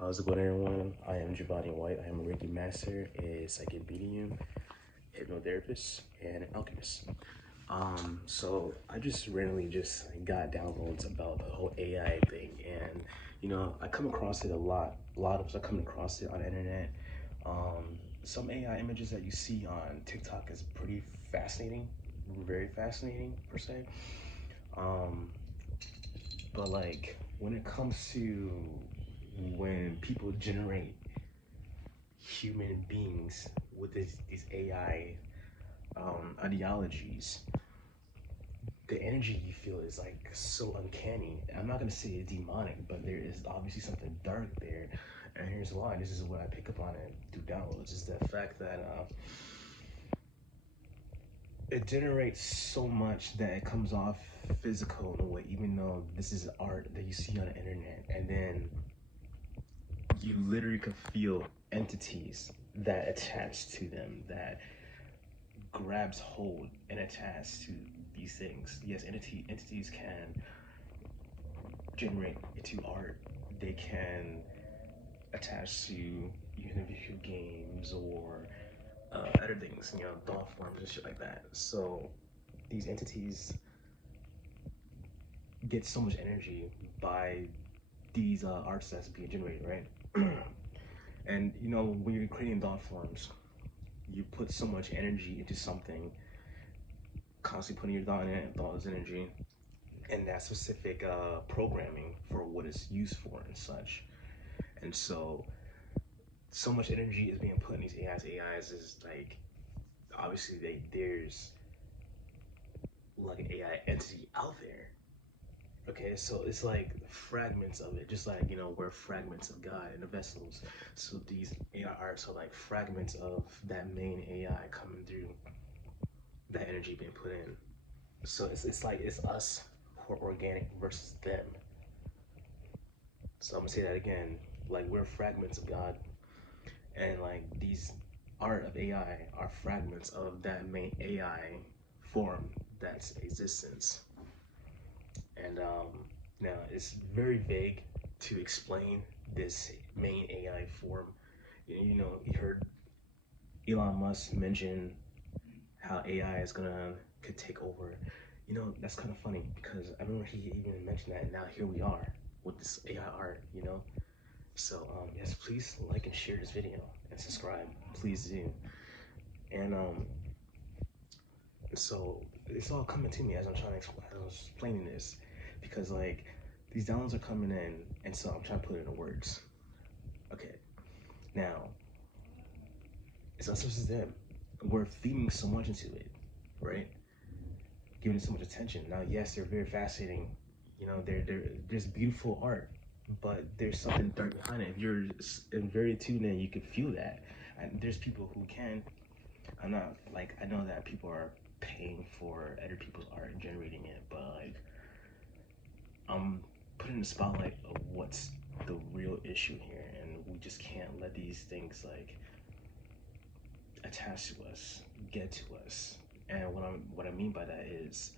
How's it going, everyone? I am Giovanni White. I am a Reiki master, a psychic medium, hypnotherapist, and an alchemist. So I just randomly got downloads about the whole AI thing, and I come across it a lot. A lot of us are coming across it on the internet. Some AI images that you see on TikTok is pretty fascinating, very fascinating per se. But like when it comes to when people generate human beings with these AI ideologies, the energy you feel is like so uncanny. I'm not gonna say it's demonic, but there is obviously something dark there. And here's why. This is what I pick up on it through downloads, is the fact that it generates so much that it comes off physical in a way, even though this is art that you see on the internet. And then you literally can feel entities that attach to them, that grabs hold and attach to these things. Yes, entities can generate into art. They can attach to even video games or other things, thought forms and shit like that. So these entities get so much energy by these arts that's being generated, right? And when you're creating thought forms, you put so much energy into something, constantly putting your thought in it, thought is energy, and that specific programming for what it's used for and such. And so much energy is being put in these AIs. AIs is like, obviously there's like an AI entity out there. Okay, so it's like fragments of it, just like, we're fragments of God in the vessels. So these AI arts are like fragments of that main AI coming through, that energy being put in. So it's like it's us who are organic versus them. So I'm gonna say that again, like we're fragments of God, and like these art of AI are fragments of that main AI form, that's existence. And now it's very vague to explain this main AI form. You heard Elon Musk mention how AI could take over. That's kind of funny because I remember he even mentioned that, and now here we are with this AI art. So yes, please like and share this video and subscribe, please do. And so it's all coming to me as I'm trying to explain, as I was explaining this, because like these downloads are coming in, and so I'm trying to put it into words. Okay, now it's us versus them. We're feeding so much into it, right? Giving it so much attention. Now, yes, they're very fascinating. There's beautiful art, but there's something dark behind it. If you're very tuned in, you can feel that. And there's people who can. I'm not like, I know that people are paying for other people's art and generating it, but like I'm putting the spotlight of what's the real issue here, and we just can't let these things like attach to us, get to us. And what I mean by that is,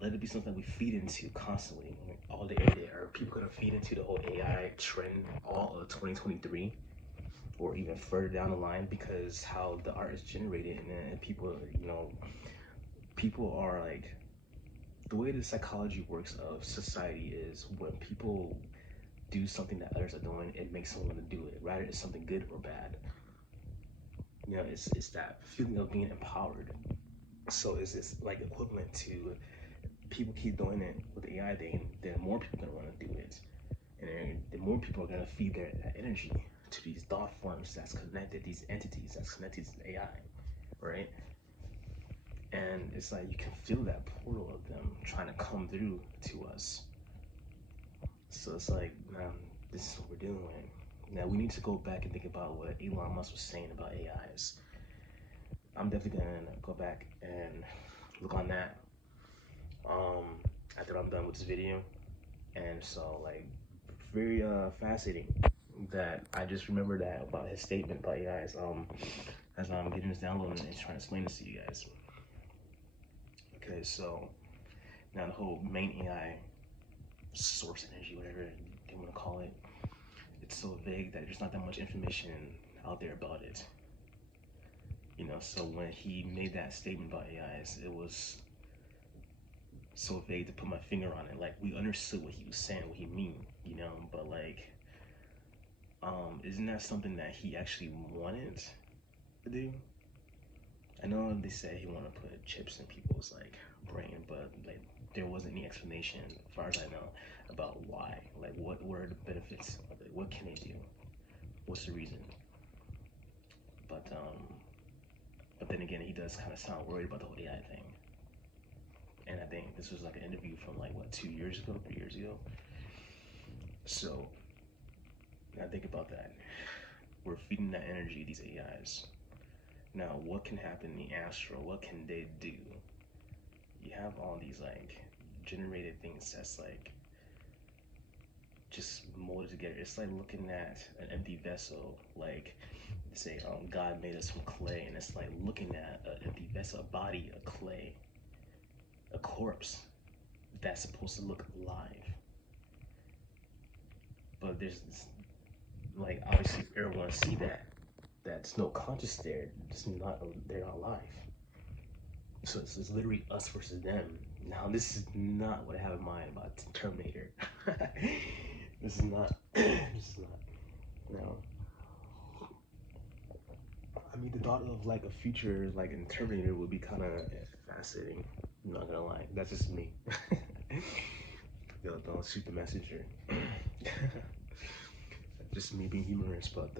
let it be something we feed into constantly, all day, every day. Are people gonna feed into the whole AI trend all of 2023, or even further down the line? Because how the art is generated, and people, people are like, the way the psychology works of society is when people do something that others are doing, it makes someone want to do it, rather it's something good or bad. It's that feeling of being empowered. So it's like equivalent to people keep doing it with the AI thing, then more people are gonna want to do it, and then the more people are gonna feed that energy to these thought forms that's connected, these entities that's connected to the AI, right? And it's like you can feel that portal of them trying to come through to us. So it's like, this is what we're dealing with. Now we need to go back and think about what Elon Musk was saying about AIs. I'm definitely gonna go back and look on that after I'm done with this video. And so like, very fascinating that I just remember that about his statement about AIs as I'm getting this download and trying to explain this to you guys. Okay, so now the whole main AI source energy, whatever they want to call it, so vague that there's not that much information out there about it. You know, so when he made that statement about AIs, it was so vague to put my finger on it. Like, we understood what he was saying, what he mean, you know, but like, isn't that something that he actually wanted to do? I know they say he wanted to put chips in people's like brain, but like there wasn't any explanation, as far as I know, about why. Like, what were the benefits of it? What can they do? What's the reason? But then again, he does kind of sound worried about the whole AI thing. And I think this was like an interview from like what, 2 years ago, 3 years ago. So now think about that. We're feeding that energy, these AIs. Now, what can happen in the astral? What can they do? You have all these like generated things that's like just molded together. It's like looking at an empty vessel. Like, say, God made us from clay, and it's like looking at an empty vessel, a body of clay, a corpse that's supposed to look alive. But there's this, like, obviously everyone see that that's no conscious there. They're not alive. So it's literally us versus them. Now, this is not what I have in mind about Terminator. This is not. No. I mean, the thought of like a future like in Terminator would be kind of fascinating. I'm not gonna lie. That's just me. Don't shoot the messenger. Just me being humorous, but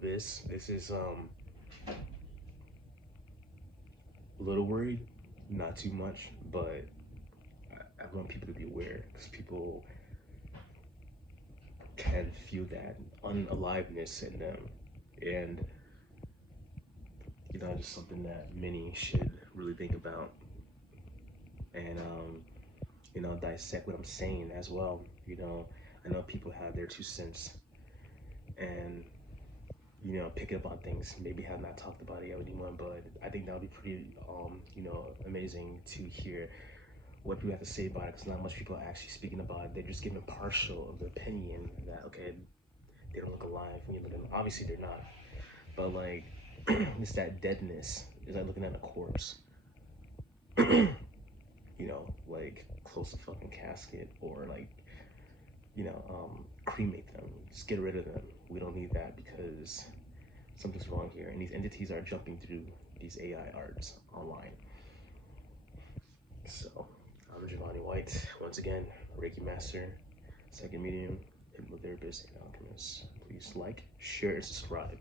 this is a little worried, not too much, but I want people to be aware, because people can feel that unaliveness in them, and you know, just something that many should really think about, and you know, dissect what I'm saying as well. You know, I know people have their 2 cents, and you know, pick up on things maybe have not talked about it with anyone, but I think that would be pretty you know, amazing to hear what people have to say about it, because not much people are actually speaking about it. They're just giving partial of the opinion that, okay, they don't look alive, you know, obviously they're not, but like, it's that deadness. It's like looking at a corpse. You know, like close the fucking casket, or like, you know, cremate them, just get rid of them. We don't need that, because something's wrong here, and these entities are jumping through these AI arts online. So I'm Giovanni White, once again, Reiki Master, Second Medium, Hypnotherapist, and Alchemist. Please like, share, and subscribe.